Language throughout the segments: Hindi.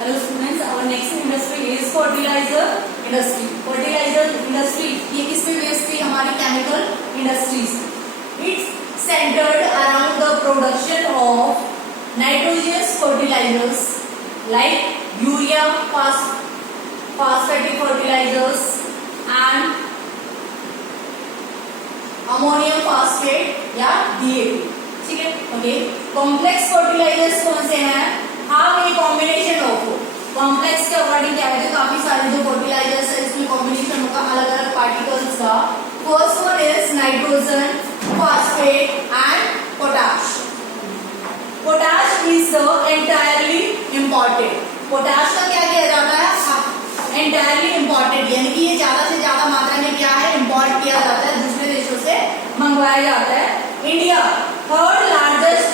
Hello students, our next industry is fertilizer industry. Fertilizer industry ये किस पे बेस्ड थी? हमारी chemical industries. It's centered around the production of nitrogenous fertilizers like urea, phosphatic fertilizers and ammonium phosphate या DAP. ठीक है, ओके. कॉम्प्लेक्स फर्टिलाइजर्स कौन से हैं? हाँ, ये कॉम्बिनेशन ऑफ कॉम्प्लेक्स के अकॉर्डिंग क्या कहते हैं, काफी सारे जो फर्टिलाइजर्स है इसमें कॉम्बिनेशन होगा अलग अलग पार्टिकल्स का. First one is nitrogen, phosphate and potash. Potash is entirely important. Potash का क्या किया जाता है? एंटायरली इंपॉर्टेंट, यानी कि ये ज्यादा से ज्यादा मात्रा में क्या है, इंपोर्ट किया जाता है, दूसरे देशों से मंगवाया जाता है. India third largest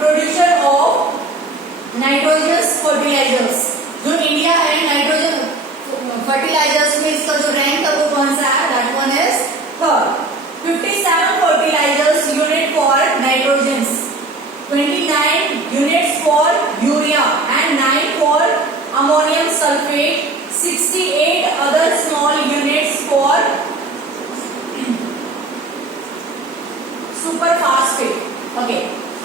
producer of nitrogenous fertilizers. जो इंडिया है नाइट्रोजन फर्टिलाइजर्स में इसका जो रैंक है वो कौन सा है? That one is third. 57 fertilizers unit for nitrogens, 29 units for urea and 9 for ammonium sulphate, 68 other small units for super phosphate. Okay,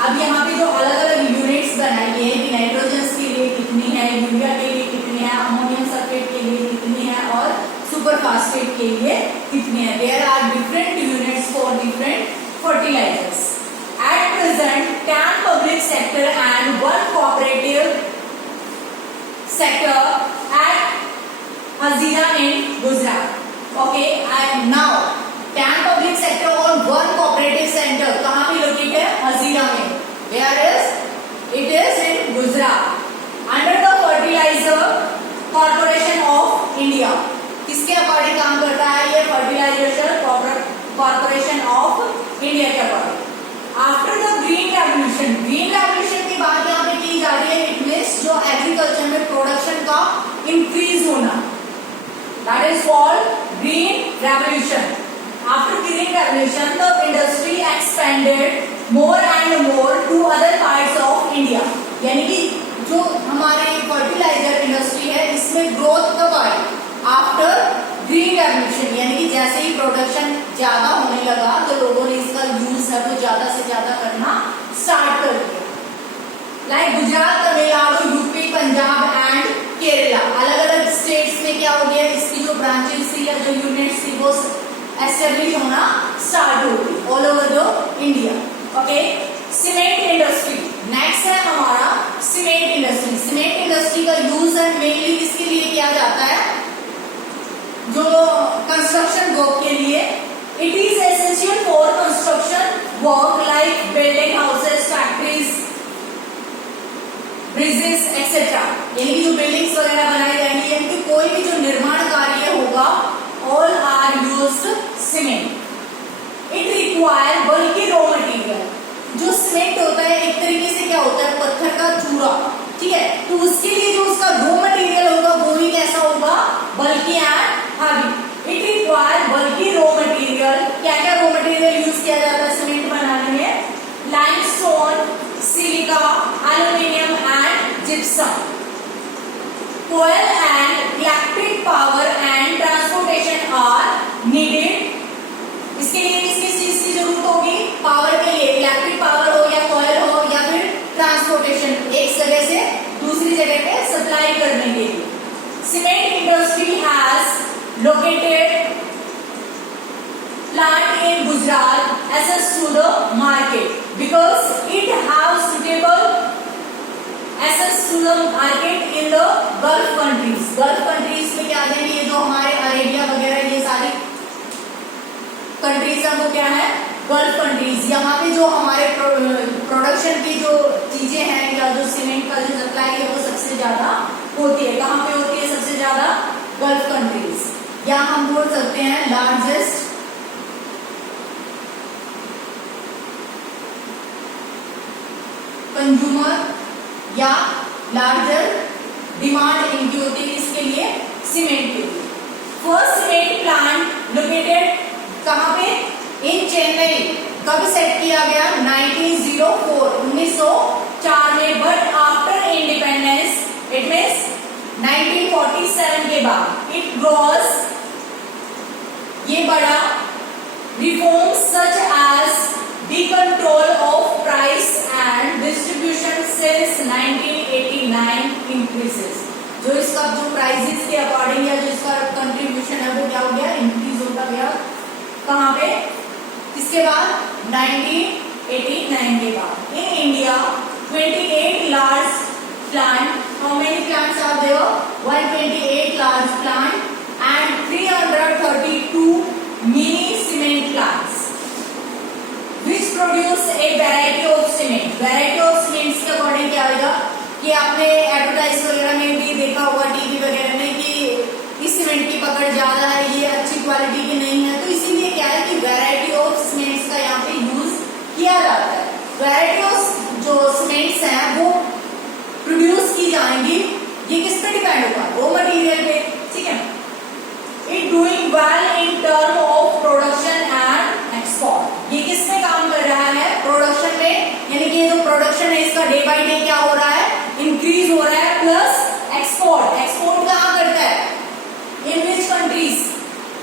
अब यहाँ पे जो अलग अलग यूनिट्स बनाई है कि नाइट्रोजन के लिए कितनी है, यूरिया के लिए कितनी है, अमोनियम सल्फेट के लिए कितनी है और सुपर फास्फेट के लिए कितनी है. There are different units for different fertilizers. At present 10 public sector and 1 cooperative sector at Hazira in Gujarat. Okay, and now 10 public sector और 1 कोऑपरेटिव सेंटर कहाँ पे लोकेटेड है? हजीरा में. Where is? It is in Gujarat. Under the Fertilizer Corporation of India. किसके अकॉर्डिंग काम करता है ये? फर्टिलाइजेशन कॉर्पोरेशन ऑफ इंडिया के according. After the green revolution, green revolution की बात यहाँ पे की जा रही है. इट मीन्स जो एग्रीकल्चर में प्रोडक्शन का इंक्रीज होना, that is called green revolution. After green revolution, the industry expanded more and more to other parts of India. यानी कि जो हमारे फर्टिलाइजर इंडस्ट्री है इसमें ग्रोथ कब आई? आफ्टर ग्रीन रेवोल्यूशन, यानी कि जैसे ही प्रोडक्शन ज्यादा होने लगा तो लोगों ने इसका यूज है वो ज्यादा से ज्यादा करना स्टार्ट कर दिया. Like Gujarat, Tamil Nadu, UP, Punjab and Kerala, अलग अलग स्टेट्स में क्या हो गया, इसकी जो ब्रांचेस थी या जो यूनिट्स थी वो एस्टेब्लिश होना स्टार्ट हो गई all over the India. Okay, cement industry next है हमारा. सीमेंट इंडस्ट्री, सीमेंट इंडस्ट्री का यूज है मेनली किसके लिए किया जाता है? जो कंस्ट्रक्शन वर्क के लिए. It is essential for construction work like building houses, factories, bridges etcetera. यानी कि जो बिल्डिंग्स वगैरह बनाई जाएंगी, यानी कि कोई भी जो निर्माण कार्य होगा all are used cement. It require bulky raw material. जो सीमेंट होता है एक तरीके से क्या होता है? पत्थर का चूरा. ठीक है, तो उसके लिए जो उसका रॉ मटेरियल होगा वो भी कैसा होगा? बल्कि एंड हैवी. इट रिक्वायर बल्कि रॉ मटेरियल. क्या क्या रॉ मटेरियल यूज किया जाता है सीमेंट बनाने में? Limestone, silica, aluminium and gypsum. Coal and electric power and transportation are needed. इसके लिए किस किस चीज की जरूरत होगी? पावर के लिए इलेक्ट्रिक पावर हो या कोयल हो या फिर ट्रांसपोर्टेशन, एक जगह से दूसरी जगह पे सप्लाई करने के लिए. Cement industry has located plant in Gujarat access to the market because it has suitable access to the market in the Gulf countries. Gulf countries में क्या है? ये जो हमारे अरेबिया वगैरह ये सारी कंट्रीज हैं वो क्या है? Gulf countries. यहाँ पे जो हमारे प्रोडक्शन की जो चीजें हैं या जो सीमेंट का जो सप्लाई है वो सबसे ज्यादा होती है. कहाँ पे होती है सबसे ज्यादा? Gulf countries. या हम बोल सकते हैं लार्जेस्ट कंज्यूमर या लार्जर डिमांड इनकी होती है इसके लिए, सीमेंट के लिए. फर्स्ट सीमेंट प्लांट लोकेटेड कहाँ पे? इन चेन्नई. कब सेट किया गया? 1904 में. But after independence it means बाद इट ग्रोस, ये बढ़ा, reforms such as the control of price and distribution since 1989 increases. जो इसका जो प्राइसेस के अकॉर्डिंग या जो इसका कंट्रीब्यूशन है वो क्या हो गया, इंक्रीज होता गया। कहाँ पे, किसके बाद, 1989 के बाद। In India 28 large plant, how many plants are there, 128 large plant and 332 mini cement plants which produce a variety of cement। variety of cements के अकॉर्डिंग क्या होगा कि आपने एडवर्टाइज वगैरह में भी देखा होगा, टीवी वगैरह में, कि इस सीमेंट की पकड़ ज्यादा है, ये अच्छी क्वालिटी की नहीं है, तो इसीलिए क्या है कि वैरायटी ऑफ सीमेंट्स का यहाँ पे यूज किया जाता है। वैरायटी ऑफ जो सीमेंट्स हैं वो प्रोड्यूस की जाएंगी, ये किस पे डिपेंड होगा, रॉ मटेरियल पे, ठीक है। It doing well in term of production and export, ये किस में काम कर रहा है, प्रोडक्शन में, यानी कि जो प्रोडक्शन है इसका डे बाय डे क्या हो रहा है, इंक्रीज हो रहा है, प्लस एक्सपोर्ट, एक्सपोर्ट कहाँ करता है, इन विच कंट्रीज,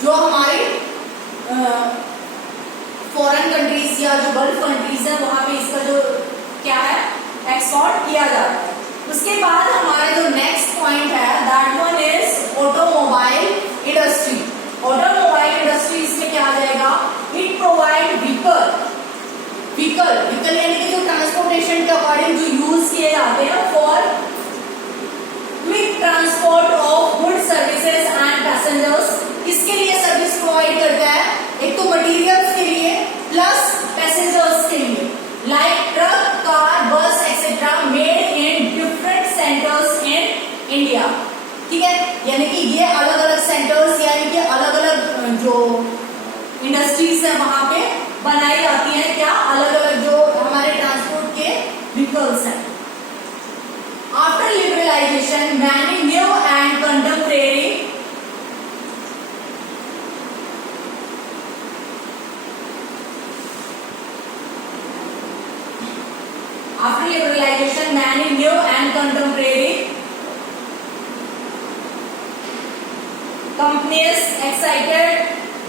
जो हमारी फॉरेन कंट्रीज या जो गल्फ कंट्रीज है वहां पे इसका जो क्या है, एक्सपोर्ट किया जाता है। उसके बाद हमारा जो नेक्स्ट पॉइंट है that one is automobile industry. Automobile industry इसमें क्या आ जाएगा, it provide vehicle, vehicle vehicle यानी कि जो ट्रांसपोर्टेशन के अकॉर्डिंग जो यूज किए जाते हैं for quick transport of good services and passengers. किसके लिए सर्विस प्रोवाइड करता है, एक तो मटेरियल्स के लिए प्लस पैसेंजर्स के लिए, लाइक ट्रक, कार, बस etcetera made in different centres in India, ठीक है। यानी कि ये अलग अलग सेंटर्स यानी कि अलग अलग जो इंडस्ट्रीज है वहां पे बनाई जाती है, क्या, अलग अलग जो हमारे ट्रांसपोर्ट के व्हीकल्स हैं। After liberalization many new and contemporary After liberalization, many new and contemporary companies excited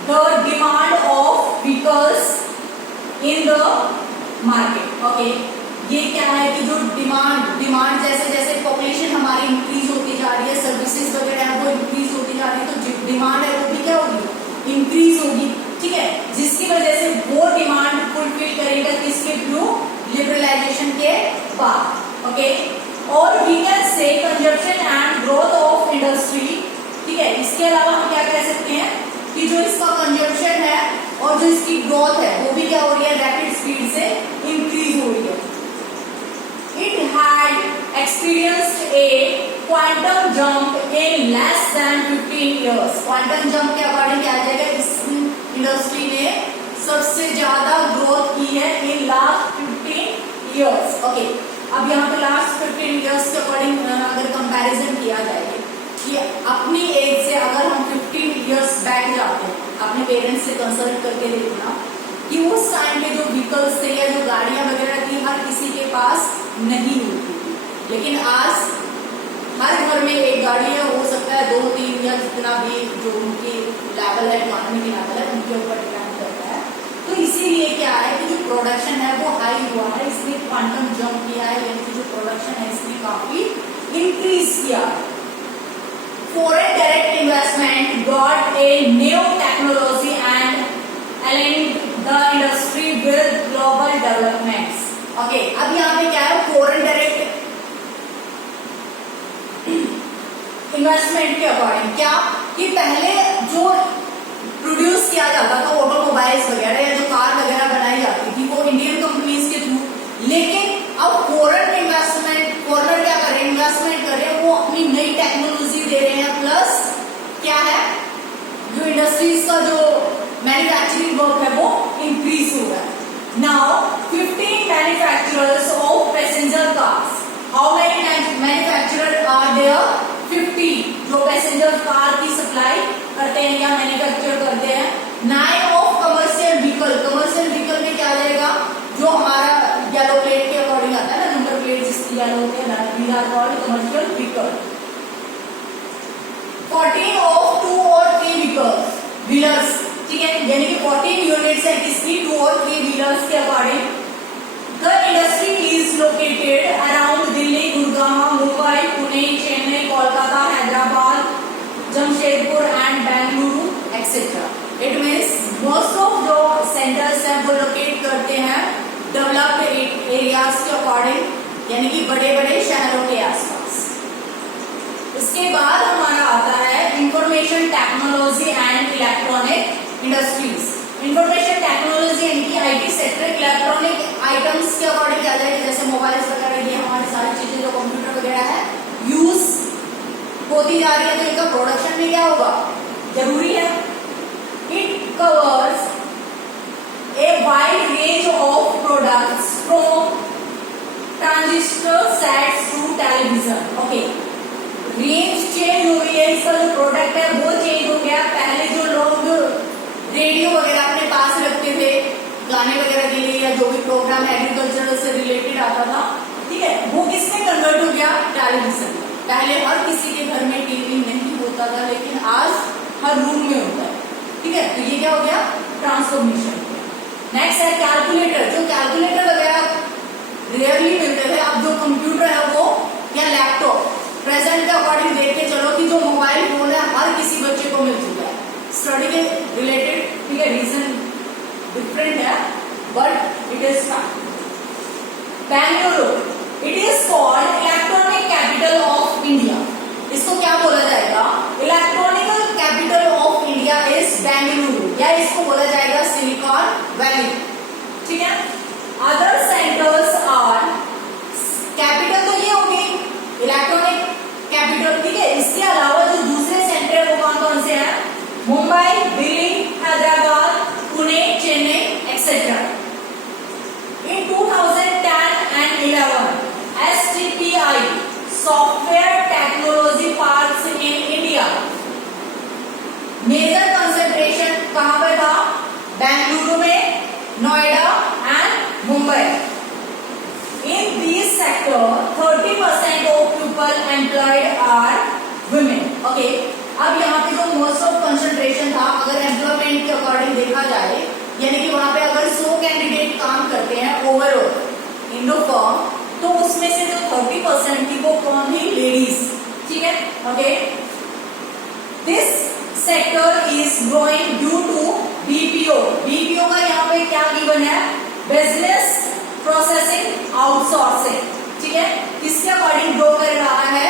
the demand of vehicles in the market. Okay, ये क्या है कि जो डिमांड जैसे जैसे पॉपुलेशन हमारी इंक्रीज होती जा रही है, सर्विसेज वगैरह है वो इंक्रीज होती जा रही है, तो जो डिमांड है वो भी क्या होगी, इंक्रीज होगी, ठीक है। जिसकी वजह से वो डिमांड फुलफिल करेगा किसके थ्रू, लिबरलाइजेशन के बाद। ओके, और we can say consumption and growth of industry, ठीक है। इसके अलावा हम क्या कह सकते हैं कि जो इसका कंजप्शन है और जो इसकी ग्रोथ है वो भी क्या हो रही है, रैपिड स्पीड से इंक्रीज हो रही है। It had experienced A quantum jump in less than 15 years. Quantum jump के अकॉर्डिंग क्या जाएगा, इस इंडस्ट्री ने सबसे ज्यादा ग्रोथ की है इन लास्ट 15 इयर्स। ओके, अब यहाँ पे लास्ट 15 इयर्स के अकॉर्डिंग अगर कंपैरिजन किया जाए कि अपनी एज से अगर हम 15 इयर्स बैक जाते हैं, अपने पेरेंट्स से कंसल्ट करके देखना कि उस टाइम पे जो व्हीकल्स थे या जो गाड़ियां वगैरह थी हर किसी के पास नहीं होती थी, लेकिन आज हर घर में एक गाड़ी है, हो सकता है 2-3 या जितना भी जो उनकी लेवल है, इकोनॉमी की लेवल है, उनके ऊपर डिपेंड करता है। तो इसीलिए क्या है कि जो प्रोडक्शन है वो हाई हुआ है, इसने क्वांटम जंप किया है, यानी कि जो प्रोडक्शन है इसने काफी इंक्रीज किया। Foreign direct investment got a new technology and aligned the industry with global developments. Okay, अब यहाँ पे क्या है, फॉरेन डायरेक्ट इन्वेस्टमेंट के अकॉर्डिंग क्या कि पहले जो प्रोड्यूस किया जाता था ऑटोमोबाइल्स वगैरह या जो कार वगैरह बनाई जाती थी वो इंडियन कंपनीज के थ्रू, लेकिन अब फॉरेन इन्वेस्टमेंट, फॉरेनर क्या कर रहे हैं, इन्वेस्टमेंट कर रहे हैं, वो अपनी नई टेक्नोलॉजी दे रहे हैं, प्लस क्या है जो इंडस्ट्रीज का जो मैन्युफैक्चरिंग वर्क है वो इंक्रीज हो रहा है। Now 15 manufacturers of passenger cars, how many manufacturer are there, 50 जो पैसेंजर कार की सप्लाई करते हैं या मैन्युफैक्चर करते हैं। 9 of commercial vehicle, commercial vehicle में क्या आ जाएगा, जो हमारा येलो प्लेट के अकॉर्डिंग आता है ना, नंबर प्लेट जिसकी येलो होते हैं, these are called commercial vehicle. 14 wheelers, ठीक है, यानी कि 14 यूनिट्स है किसकी, 2 और 3 व्हीलर्स के according. The industry is located around Delhi, Gurgaon, Mumbai, Pune, Chennai, Kolkata, Hyderabad, Jamshedpur and Bengaluru etcetera. It means most of जो सेंटर्स हैं वो लोकेट करते हैं डेवलप्ड एरियाज के अकॉर्डिंग, यानी कि बड़े बड़े शहरों के आसपास। इसके बाद हमारा आता है information technology and electronic industries. Information technology यानी कि आईटी सेक्टर, इलेक्ट्रॉनिक आइटम्स के अकॉर्डिंग क्या जाएगा, जैसे मोबाइल वगैरह, ये हमारी सारी चीजें जो कंप्यूटर वगैरह है यूज होती जा रही है, तो इनका प्रोडक्शन भी क्या होगा, जरूरी है। It covers a wide range of products from transistor sets to television. Okay, range change हो गई है, इसका जो प्रोडक्ट है वो चेंज हो गया। पहले जो लोग रेडियो वगैरह अपने पास रखते थे गाने वगैरह के लिए, या जो भी प्रोग्राम एग्रीकल्चर से रिलेटेड आता था, ठीक है, वो किसमें कन्वर्ट हो गया, टेलीविजन। पहले हर किसी के घर में टीवी नहीं होता था, लेकिन आज हर रूम में होता है, ठीक है, तो ये क्या हो गया, ट्रांसफॉर्मेशन। नेक्स्ट है कैलकुलेटर। जो कैलकुलेटर वगैरह रेयरली मिलते थे, अब जो कंप्यूटर है वो या लैपटॉप, प्रेजेंट के अकॉर्डिंग देखते चलो कि जो मोबाइल फोन है हर किसी बच्चे को मिल चुका है। स्टडी के रिलेटेड, ठीक है, रीजन डिफरेंट है but it is fact. Bengaluru, it is called electronic capital of India. इसको क्या बोला जाएगा, electronical capital of India is Bengaluru, या इसको बोला जाएगा सिलिकॉन वैली, ठीक है। अदर सेंटर्स आर, कैपिटल तो ये होगी इलेक्ट्रॉनिक कैपिटल, ठीक है, इसके अलावा जो दूसरे सेंटर वो कौन कौन से हैं, Mumbai, Delhi, Hyderabad, Pune, Chennai etcetera. In 2010 and 11, STPI Software Technology Parks in India, major concentration कहां पे था, बेंगलुरु में, Noida and Mumbai. In these sector 30% of people employed are women. Okay, अब यहाँ पे जो मोस्ट ऑफ कंसंट्रेशन था, अगर एम्प्लॉयमेंट के अकॉर्डिंग देखा जाए, यानी कि वहां पे अगर 100 कैंडिडेट काम करते हैं ओवरऑल इंडो फॉर्म, तो उसमें से जो 30% थी वो कौन थी, लेडीज, ठीक है। Okay, this sector is growing due to BPO. BPO का यहाँ पे क्या गिवन है, बिजनेस प्रोसेसिंग आउटसोर्सिंग, ठीक है, किसके अकॉर्डिंग ग्रो कर रहा है,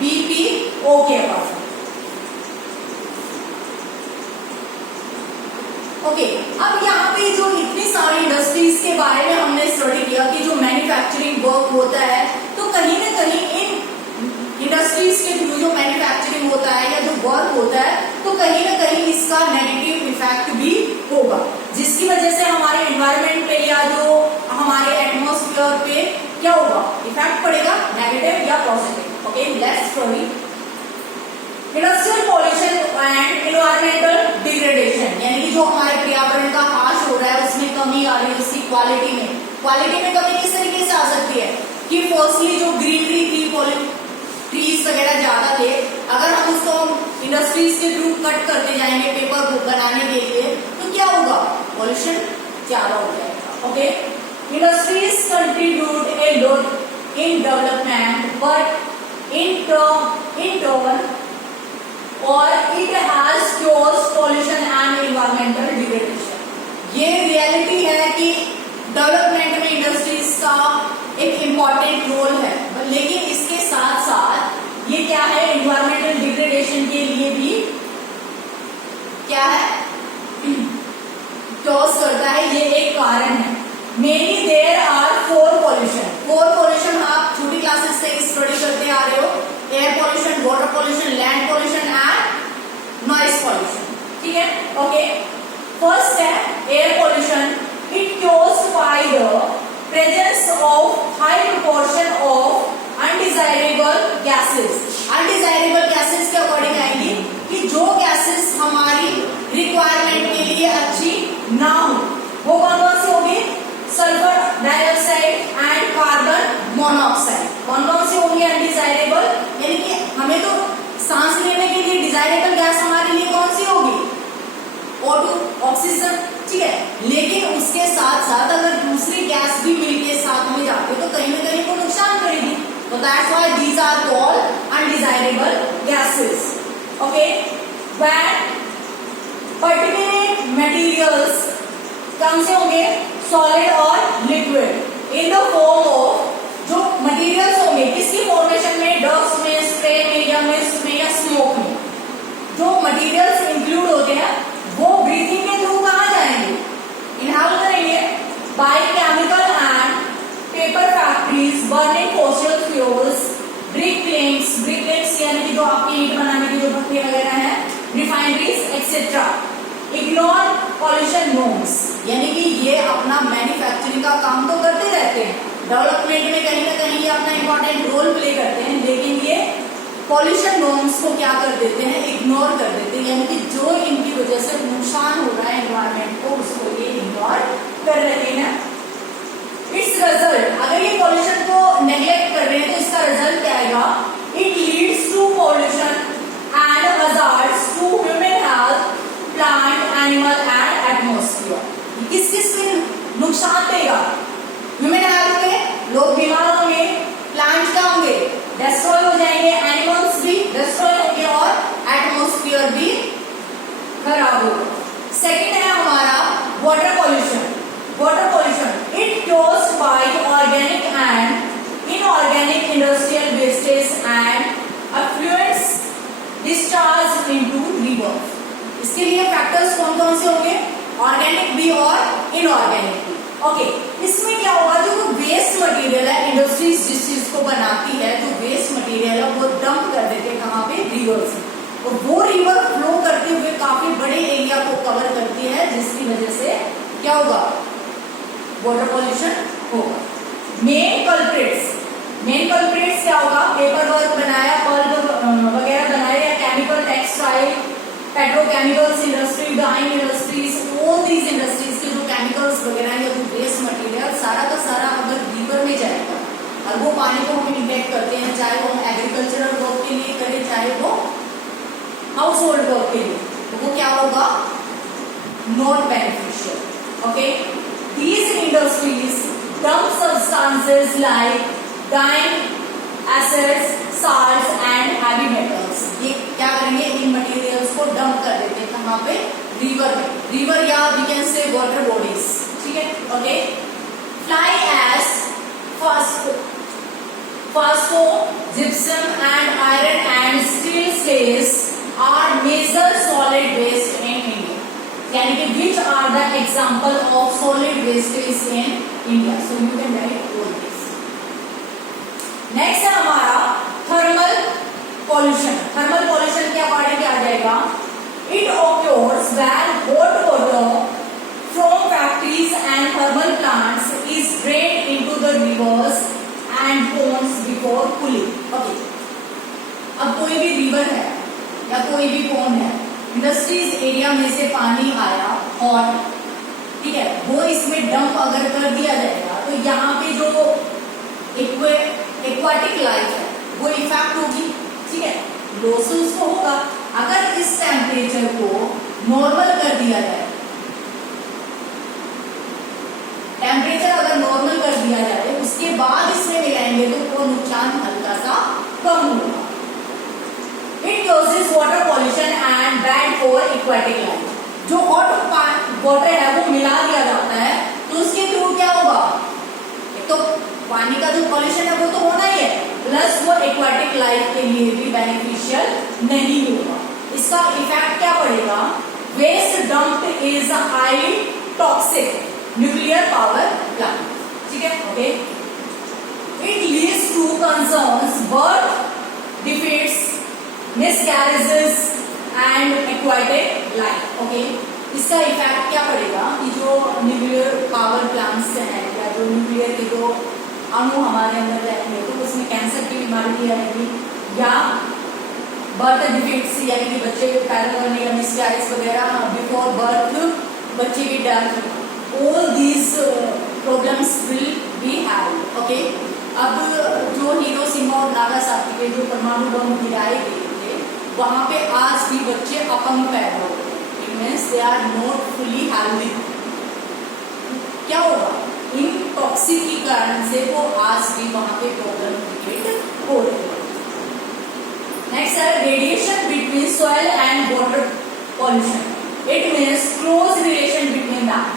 बीपीओ के अकॉर्डिंग। ओके, अब यहाँ पे जो इतनी सारी इंडस्ट्रीज के बारे में हमने स्टडी किया कि जो मैन्युफैक्चरिंग वर्क होता है, तो कहीं ना कहीं इन इंडस्ट्रीज के थ्रू जो मैन्युफैक्चरिंग होता है या जो वर्क होता है, तो कहीं ना कहीं इसका नेगेटिव इफेक्ट भी होगा, जिसकी वजह से हमारे एनवायरमेंट पे या जो हमारे एटमॉस्फेयर पे क्या होगा, इफेक्ट पड़ेगा, नेगेटिव या positive. Okay, let's study industrial pollution and environmental degradation, यानी कि जो हमारे पर्यावरण का हाश हो रहा है उसमें कमी आ रही है, उसकी क्वालिटी में कमी किस तरीके से आ सकती है कि फर्स्टली जो ग्रीनरी थी, ट्रीज वगैरह ज्यादा थे, अगर हम उसको इंडस्ट्रीज के थ्रू कट करते जाएंगे पेपर बनाने के लिए, तो क्या होगा, पॉल्यूशन ज्यादा हो जाएगा। Okay, industries contribute a lot in development but in turn और it has caused pollution and environmental degradation. ये रियलिटी है कि डेवलपमेंट में इंडस्ट्रीज का एक इम्पॉर्टेंट रोल है, लेकिन इसके साथ साथ ये क्या है, एनवायरमेंटल डिग्रेडेशन के लिए भी क्या है, कॉज करता है, ये एक कारण है। मेनली देयर आर 4 पॉल्यूशन आप छोटी क्लासेस से स्टडी करते आ रहे हो, air pollution, water pollution, land pollution and noise pollution, ठीक है। ओके, फर्स्ट है air pollution. It caused by the presence of high proportion of undesirable gases. Undesirable gases के अकॉर्डिंग आएंगी कि जो गैसेस हमारी रिक्वायरमेंट के लिए अच्छी ना हो, वो कौन कौन सी होगी, sulphur dioxide and carbon monoxide. कौन कौन सी होंगी अनडिजायरेबल, यानी कि हमें तो सांस लेने के लिए डिजायरेबल गैस हमारे लिए कौन सी होगी, O2 ऑक्सीजन, ठीक है। लेकिन उसके साथ साथ अगर दूसरी गैस भी मिलके साथ में जाती है तो कहीं ना कहीं वो नुकसान करेगी, तो that's why these are called undesirable gases. Okay, when particular materials कौन से होंगे, सॉलिड और liquid, in the form of, जो मटेरियल्स होंगे किसकी फॉर्मेशन में, डस्ट में, स्प्रे में या मिस्ट में या स्मोक में, जो मटेरियल्स इंक्लूड होते हैं वो ब्रीथिंग के थ्रू कहाँ जाएंगे, इनहेल करेंगे by chemical and paper factories burning fossil fuels, brick plates यानी कि जो आपकी ईंट बनाने की जो भट्टे वगैरह हैं, refineries etcetera. Ignore pollution norms, यानी कि ये अपना मैन्युफैक्चरिंग का काम तो करते रहते हैं, डेवलपमेंट में कहीं ना कहीं ये अपना इंपॉर्टेंट रोल प्ले करते हैं, लेकिन ये पॉल्यूशन नॉर्म्स को क्या कर देते हैं, इग्नोर कर देते हैं, यानी कि जो इनकी वजह से नुकसान हो रहा है एनवायरमेंट को उसको ये इग्नोर कर रहे हैं। इट्स रिजल्ट, अगर ये पॉल्यूशन को नेग्लेक्ट कर रहे हैं तो इसका रिजल्ट क्या आएगा, it leads to pollution and hazards to human health, plant, animal and atmosphere. किस किस में नुकसान देगा, ह्यूमन हेल्थ में लोग बीमार होंगे, प्लांट्स क्या होंगे, डिस्ट्रॉय हो जाएंगे, एनिमल्स भी डिस्ट्रॉय होंगे और एटमॉस्फेयर भी खराब होगा। सेकंड है हमारा water pollution. Water pollution it caused by organic and inorganic industrial wastes and effluents discharged into rivers। इसके लिए फैक्टर्स कौन कौन से होंगे, ऑर्गेनिक भी और इनऑर्गेनिक भी। ओके, इसमें क्या होगा, जो वेस्ट मटेरियल है, इंडस्ट्रीज जिस चीज को बनाती है, जो वेस्ट मटेरियल है वो डंप कर देते हैं कहाँ पे, रिवर्स में, और वो रिवर फ्लो करते हुए काफी बड़े एरिया को कवर करती है, जिसकी वजह से क्या होगा, वाटर पॉल्यूशन होगा। मेन कल्प्रिट्स क्या होगा, पेपर वर्क बनाया, बल्ब वगैरह बनाया, या chemical, textile, petrochemicals industry, dyeing industries, all these industries के जो केमिकल्स वगैरह या जो वेस्ट मटेरियल सारा का सारा अगर रिवर में जाएगा और वो पानी को हम इंटेक्ट करते हैं, चाहे वो हम एग्रीकल्चरल वर्क के लिए करें, चाहे वो हाउस होल्ड वर्क के लिए, तो वो क्या होगा, not beneficial. Okay, these industries dump substances like dyeing acids, salts and heavy metals. ये क्या करेंगे, इन मटेरियल्स को डंप कर देते हैं कहाँ पे, रिवर में, रिवर या we can say water bodies, ठीक है। Okay, fly ash, phosphogypsum and iron and steel slag are major solid waste in India, यानी कि which are the example of solid wastage in India, so you can write all this. Next है हमारा थर्मल पॉल्यूशन। थर्मल पॉल्यूशन के अकॉर्डिंग क्या आ जाएगा, it occurs when hot water from factories and thermal plants is drained into the reverse and ponds before cooling. Okay, अब कोई भी रिवर है या कोई भी पॉन्ड है, इंडस्ट्रीज एरिया में से पानी आया हॉट, ठीक है, वो इसमें डंप अगर कर दिया जाएगा तो यहाँ पे जो एक्वाटिक लाइफ है वो इफेक्ट होगी, ठीक है, लॉसेस को होगा। अगर इस टेम्परेचर को नॉर्मल कर दिया जाए, टेम्परेचर अगर नॉर्मल कर दिया जाए उसके बाद इसमें मिलाएंगे तो वो नुकसान हल्का सा कम होगा। It causes water pollution and bad for aquatic life. जो हॉट वाटर है वो मिला दिया जाता है तो उसके थ्रू क्या होगा, एक तो पानी का जो पॉल्यूशन है वो तो होना ही है, प्लस वो एक्वाटिक लाइफ के लिए भी बेनिफिशियल नहीं होगा। इसका इफेक्ट क्या पड़ेगा, waste dumped is highly toxic nuclear power plant, ठीक है। Okay, it leads to concerns birth defects, miscarriages and aquatic life. Okay, इसका इफेक्ट क्या पड़ेगा कि जो न्यूक्लियर पावर प्लांट्स हैं या जो न्यूक्लियर के जो अणु हमारे अंदर रहेंगे तो उसमें कैंसर की बीमारी आएगी, या बर्थ डिफीट्स यानी कि बच्चे पैदा करने का मिसकैरेज वगैरह, बिफोर बर्थ बच्चे की death, all these problems will be had। okay, अब जो हिरोशिमा और नागासाकी के जो परमाणु बम गिराए गए थे वहां पे आज भी बच्चे अपंग पैदा हो गए, means they are not fully healthy. क्या होगा, इन टॉक्सिक के कारण से वो आज भी वहां पे प्रॉब्लम क्रिएट हो रही है। नेक्स्ट है radiation between soil and water pollution. It means close relation between that.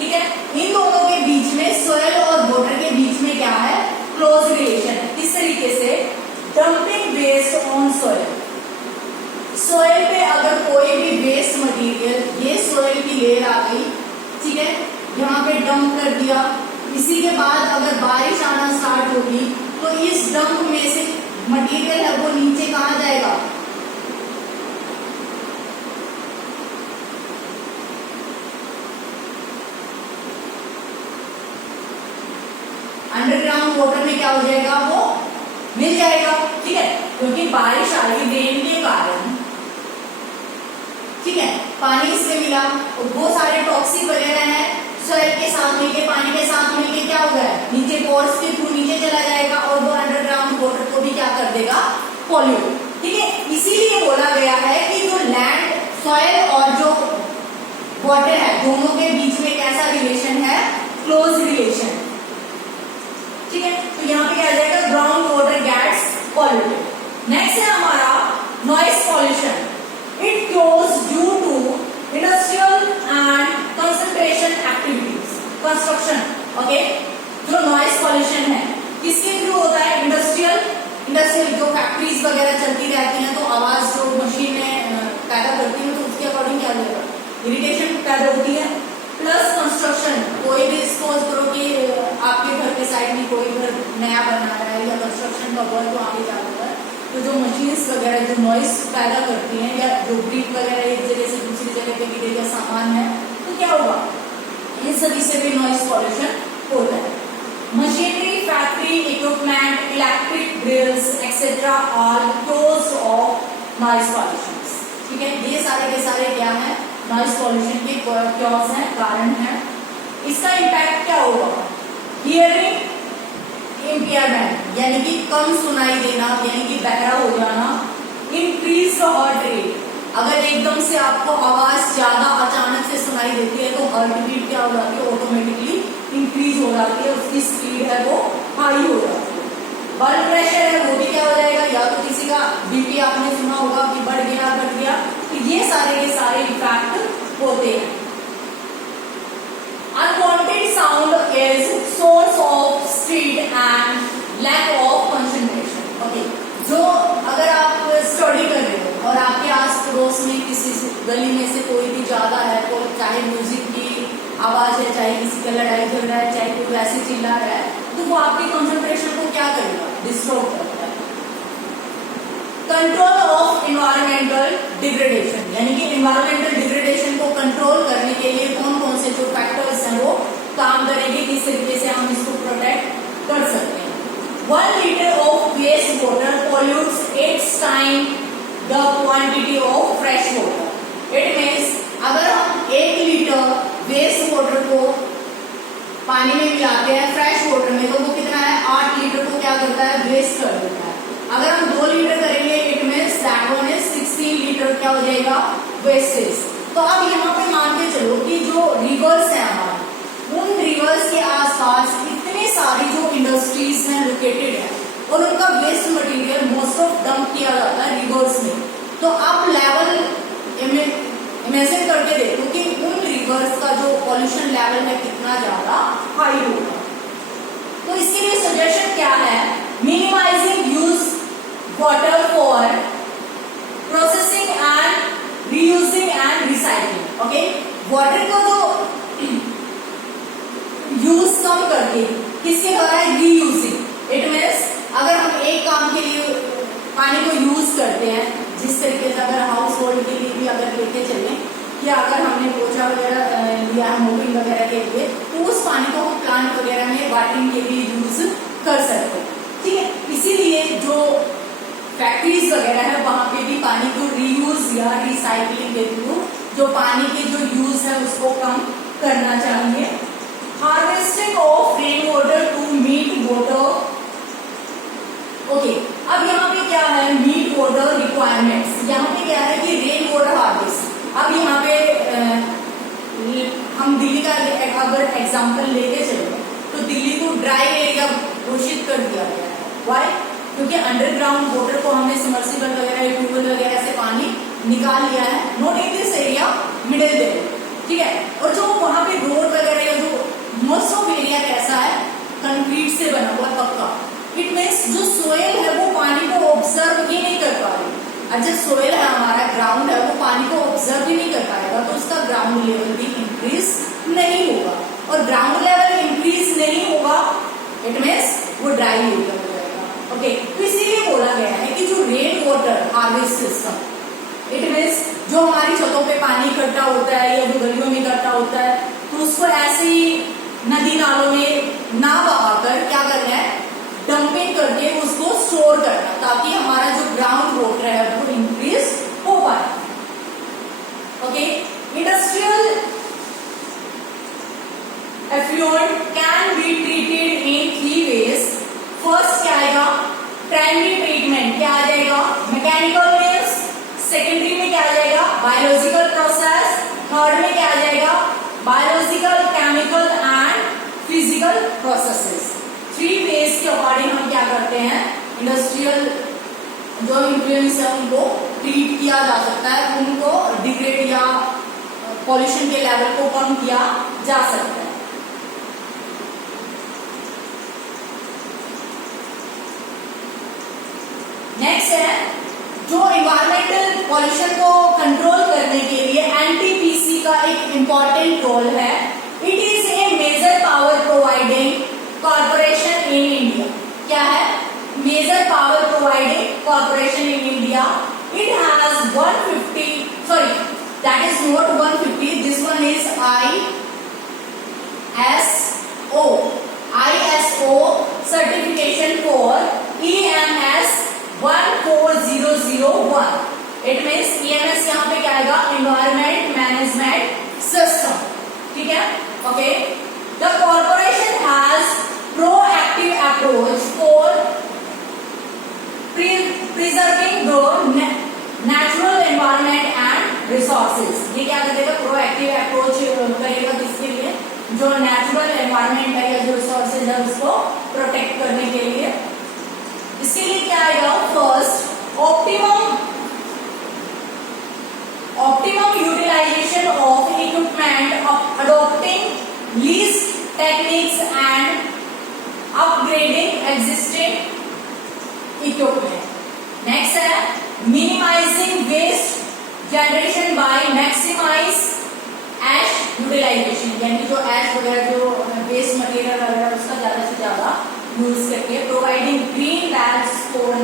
ठीक है, इन दोनों के बीच में, सॉइल और वाटर के बीच में क्या है, क्लोज रिलेशन है। किस तरीके से, dumping waste on soil. Soil पे अगर कोई भी वेस्ट मटेरियल, ये सॉइल की लेयर आ गई, ठीक है, यहाँ पे डंप कर दिया, इसी के बाद अगर बारिश आना स्टार्ट होगी तो इस डंप में से मटेरियल है वो नीचे कहाँ जाएगा, अंडरग्राउंड वाटर में क्या हो जाएगा, वो मिल जाएगा। ठीक है, क्योंकि बारिश आई, रेन के कारण, ठीक है, पानी इसमें मिला और वो सारे टॉक्सिक वगैरह है सॉइल के साथ मिलके, पानी के साथ मिलके क्या हो गया, नीचे पोर्स के थ्रू नीचे चला जाएगा और वो अंडरग्राउंड वाटर को भी क्या कर देगा, पॉल्यूट। ठीक है, इसीलिए बोला गया है कि जो लैंड, सॉइल और जो वाटर है दोनों के बीच में कैसा रिलेशन है, क्लोज रिलेशन। ठीक है, तो यहाँ पे क्या आ जाएगा, ground water gets polluted. Next है हमारा noise pollution. It close due to industrial and concentration activities, construction. Okay, जो नॉइस पॉल्यूशन है किसके थ्रू होता है, इंडस्ट्रियल जो फैक्ट्रीज वगैरह चलती रहती हैं तो आवाज जो मशीनें पैदा करती हैं तो उसके अकॉर्डिंग क्या होगा, इरिटेशन पैदा होती है। प्लस कंस्ट्रक्शन, कोई भी सपोज करो कि आपके घर के साइड में कोई घर नया बना रहा है या कंस्ट्रक्शन का वर्क वहाँ पे चालू है, तो जो मशीन्स वगैरह जो नॉइस पैदा करती हैं या जो ब्रिक वगैरह एक जगह से दूसरी जगह पे गिरेगा सामान है तो क्या होगा, इन सभी से भी नॉइस पॉल्यूशन होता है। Machinery, factory equipment, electric grills etcetera are cause of noise pollution. ठीक है, ये सारे के सारे क्या है, नॉइस पॉल्यूशन के कॉज हैं, कारण है। इसका इम्पैक्ट क्या होगा, हियरिंग इम्पेयरमेंट यानी कि कम सुनाई देना, यानी कि बहरा हो जाना। इंक्रीज हार्ट रेट, अगर एकदम से आपको आवाज ज्यादा अचानक से सुनाई देती है तो हार्ट बीट क्या हो जाती है, ऑटोमेटिकली इंक्रीज हो जाती है, उसकी स्पीड है वो हाई हो जाती है। ब्लड प्रेशर है वो भी क्या हो जाएगा, या तो किसी का बीपी आपने सुना होगा कि बढ़ गया घट गया, तो ये सारे के सारे इफेक्ट होते हैं। Unwanted sound is source of street and lack of concentration. Okay, जो अगर आप स्टडी कर रहे हो और आपके आस पड़ोस में किसी गली में से कोई भी ज्यादा है, तो चाहे म्यूजिक की आवाज है, चाहे किसी का लड़ाई चल रहा है, चाहे कोई वैसे चिल्ला रहा है, तो वो आपकी कंसंट्रेशन को क्या करेगा, डिस्टर्ब करता है। कंट्रोल ऑफ इन्वायरमेंटल डिग्रेडेशन, यानी कि इन्वायरमेंटल डिग्रेडेशन को कंट्रोल करने के लिए कौन कौन से जो फैक्टर्स हैं वो काम करेंगे, किस तरीके से हम इसको प्रोटेक्ट कर सकते हैं। 1 litre of waste water pollutes 8 times the quantity of fresh water. It means अगर हम 1 लीटर वेस्ट वाटर को पानी में मिलाते हैं फ्रेश वाटर में, तो वो कितना है, 8 लीटर को क्या करता है, वेस्ट कर देता है। अगर हम 2 लीटर करेंगे, it means that one is 16 litre क्या हो जाएगा, वेस्टेज। तो अब यहाँ पे मान के चलो कि जो रिवर्स है हमारे, उन रिवर्स के आसपास इतने सारी जो इंडस्ट्रीज हैं लोकेटेड है और उनका waste material most of dump किया जाता है रिवर्स में। तो आप लेवल इमेजिन करके देखो कि उन रिवर्स का जो पॉल्यूशन लेवल है कितना ज्यादा हाई होगा। तो इसके लिए सजेशन क्या है, minimizing use water for processing and reusing and recycling. Okay, water को जो यूज कम करके किसके द्वारा, रीयूजिंग। इट मीन्स अगर हम एक काम के लिए पानी को यूज करते हैं, जिस तरीके से अगर हाउस होल्ड के लिए भी अगर लेके चलें, या अगर हमने पोछा वगैरह लिया है मोबिंग वगैरह के लिए, तो उस पानी को हम प्लांट वगैरह में वाटरिंग के लिए यूज कर सकते हैं। ठीक है, इसीलिए जो फैक्ट्रीज वगैरह है वहां पे भी पानी को रीयूज या रिसाइकलिंग के थ्रू जो पानी के जो यूज है उसको कम करना चाहिए। Harvesting of rain water to meet water. Okay, अब यहाँ पे क्या है, मीट वाटर रिक्वायरमेंट्स। यहाँ पे क्या है कि रेन वाटर हार्वेस्ट। अब यहाँ पे अगर एग्जाम्पल लेके चलो तो दिल्ली को ड्राई एरिया घोषित कर दिया गया है। व्हाई? क्योंकि अंडरग्राउंड वाटर को हमने सबमर्सिबल वगैरह ट्यूबवेल वगैरह से पानी निकाल लिया है। Not in this area, middle area, ठीक है। और जो वहां पे रोड वगैरह या जो मोस्ट ऑफ एरिया कैसा है, कंक्रीट से बना हुआ पक्का। इट मीन्स जो सोयल है वो पानी को ऑब्जर्व ही नहीं कर पा रही। और जो सोयल है हमारा, ग्राउंड है, वो पानी को ऑब्जर्व ही नहीं कर पाएगा, तो उसका ग्राउंड लेवल भी इंक्रीज नहीं होगा। और ग्राउंड लेवल इंक्रीज नहीं होगा, इट मीन्स वो ड्राई एरिया हो जाएगा। ओके, तो इसीलिए बोला गया है कि जो rain water harvest system, it means जो हमारी छतों पे पानी इकट्ठा होता है या जो गलियों में इकट्ठा होता है, तो उसको ऐसे ही नदी नालों में ना बहाकर क्या करना है, डंपिंग करके उसको स्टोर करना, ताकि हमारा जो ग्राउंड वाटर है वो इंक्रीज हो पाए। Okay, industrial effluent can be treated in 3 ways. First क्या आएगा, प्राइमरी ट्रीटमेंट क्या आ जाएगा, मैकेनिकल मीन्स। सेकेंडरी में क्या आ जाएगा, बायोलॉजिकल प्रोसेस। थर्ड में क्या आ जाएगा, biological, chemical and physical processes. 3 ways के अकॉर्डिंग हम क्या करते हैं, इंडस्ट्रियल जो इन्फ्लुएंस है उनको ट्रीट किया जा सकता है, उनको डिग्रेड या पॉल्यूशन के लेवल को कम किया जा सकता है। नेक्स्ट है, जो इन्वायरमेंटल पॉल्यूशन को कंट्रोल करने के लिए एनटीपीसी का एक इंपॉर्टेंट रोल है। It is a major power providing corporation in India. क्या है, major power providing corporation in India. It has 150, sorry that is not 150, this one is ISO certification for EMS 14001। It means EMS यहाँ पे क्या आएगा, एनवायरमेंट मैनेजमेंट सिस्टम, ठीक है। Okay, the corporation has proactive approach for preserving the natural environment and resources. ये क्या करेगा, प्रोएक्टिव अप्रोच करेगा किसके लिए, जो नेचुरल एनवायरमेंट है या जो रिसोर्सेज है उसको प्रोटेक्ट करने के लिए। इसके लिए क्या आएगा, first optimum utilisation of equipment, adopting least techniques and upgrading existing equipment. Next है minimising waste generation by maximise ash utilisation, यानी जो एश वगैरह जो वेस्ट मटेरियल वगैरह उसका ज्यादा से ज्यादा यूज करके providing green belt for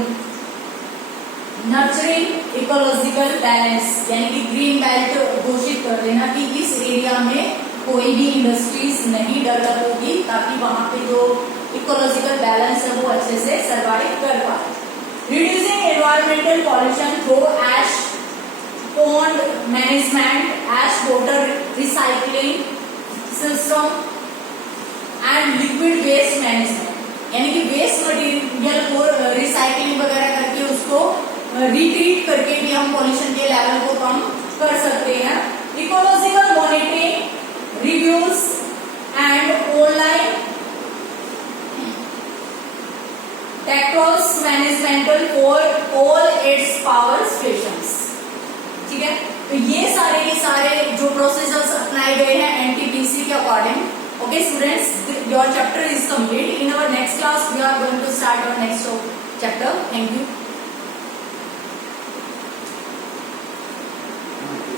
nurturing ecological balance, यानी कि ग्रीन बेल्ट घोषित कर देना कि इस एरिया में कोई भी इंडस्ट्रीज नहीं डेवलप होगी, ताकि वहां पे जो इकोलॉजिकल बैलेंस है वो अच्छे से सर्वाइव कर पाए। Reducing environmental pollution through ash pond management, ash water recycling system and liquid waste management, यानी कि वेस्ट मटेरियल को रिसाइकलिंग वगैरह करके उसको रिट्रीट करके भी हम पॉल्यूशन के लेवल को कम कर सकते हैं। Ecological monitoring, reviews and online टेक्टोस managemental for all its power stations, ठीक है। तो ये सारे जो प्रोसीजर्स अपनाए गए हैं एनटीपीसी के according. Okay students, your chapter is complete. In our next class we are going to start our next chapter. Thank you.